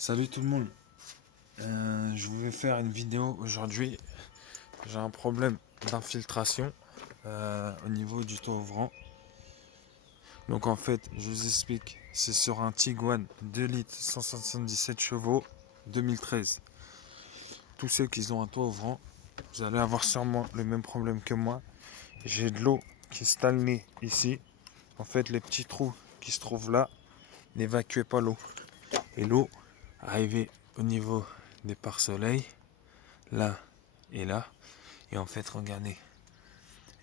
Salut tout le monde. Je voulais faire une vidéo aujourd'hui. J'ai un problème d'infiltration au niveau du taux ouvrant. Donc en fait, je vous explique. C'est sur un Tiguan 2 litres 177 chevaux 2013. Tous ceux qui ont un toit ouvrant, vous allez avoir sûrement le même problème que moi. J'ai de l'eau qui est stagnée ici. En fait, les petits trous qui se trouvent là n'évacuaient pas l'eau. Et l'eau arrivait au niveau des pare-soleil, là et là. Et en fait, regardez,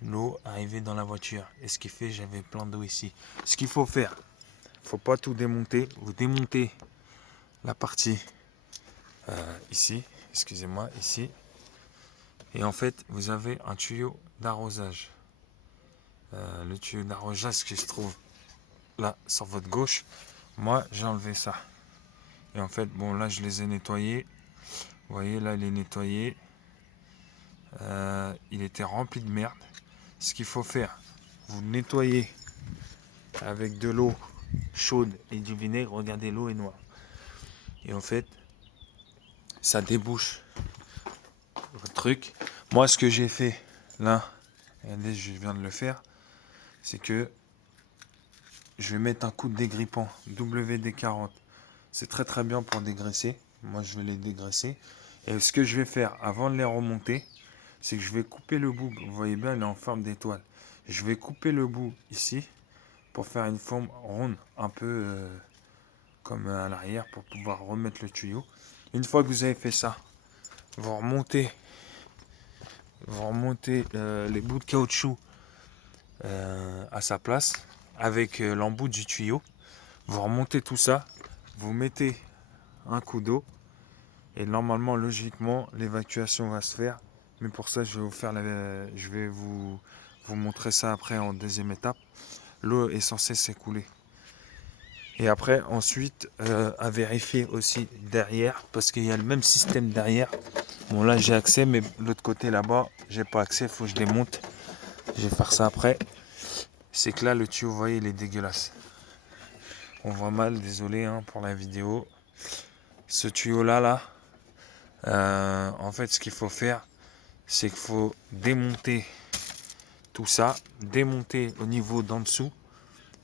l'eau arrivait dans la voiture. Et ce qui fait, j'avais plein d'eau ici. Ce qu'il faut faire, faut pas tout démonter. Vous démontez la partie ici, excusez-moi, ici. Et en fait, vous avez un tuyau d'arrosage. Le tuyau d'arrosage qui se trouve là, sur votre gauche. Moi, j'ai enlevé ça. Et en fait, bon, là, je les ai nettoyés. Vous voyez, là, il est nettoyé. Il était rempli de merde. Ce qu'il faut faire, vous nettoyez avec de l'eau chaude et du vinaigre. Regardez, l'eau est noire. Et en fait, ça débouche votre truc. Moi, ce que j'ai fait là, regardez, je viens de le faire, c'est que je vais mettre un coup de dégrippant WD-40. C'est très très bien pour dégraisser. Moi, je vais les dégraisser. Et ce que je vais faire avant de les remonter, c'est que je vais couper le bout. Vous voyez bien, il est en forme d'étoile. Je vais couper le bout ici pour faire une forme ronde, un peu comme à l'arrière, pour pouvoir remettre le tuyau. Une fois que vous avez fait ça, vous remontez, les bouts de caoutchouc à sa place avec l'embout du tuyau. Vous remontez tout ça, vous mettez un coup d'eau et normalement, logiquement, l'évacuation va se faire. Mais pour ça, je vais vous montrer ça après en deuxième étape. L'eau est censée s'écouler. Et après, ensuite, à vérifier aussi derrière, parce qu'il y a le même système derrière. Bon, là, j'ai accès, mais l'autre côté, là-bas, j'ai pas accès, il faut que je démonte. Je vais faire ça après. C'est que là, le tuyau, vous voyez, il est dégueulasse. On voit mal, désolé hein, pour la vidéo. Ce tuyau-là, en fait, ce qu'il faut faire, c'est qu'il faut démonter tout ça, démonter au niveau d'en dessous.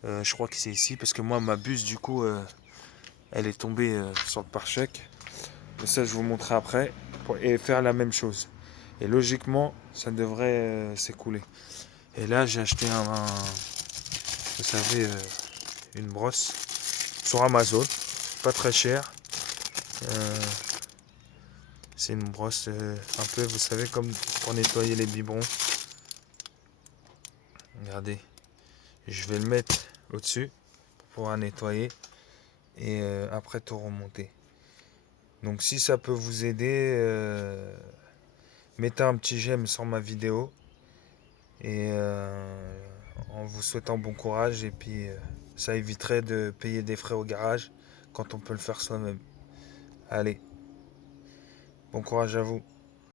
Je crois que c'est ici, parce que moi, ma buse, du coup, elle est tombée sur le pare-choc. Mais ça, je vous montrerai après. Et faire la même chose. Et logiquement, ça devrait s'écouler. Et là, j'ai acheté vous savez, une brosse sur Amazon. Pas très cher. Euh, c'est une brosse un peu, vous savez, comme pour nettoyer les biberons. Regardez. Je vais le mettre au-dessus pour pouvoir nettoyer. Et après, tout remonter. Donc, si ça peut vous aider, mettez un petit j'aime sur ma vidéo. Et en vous souhaitant bon courage. Et puis, ça éviterait de payer des frais au garage quand on peut le faire soi-même. Allez, bon courage à vous.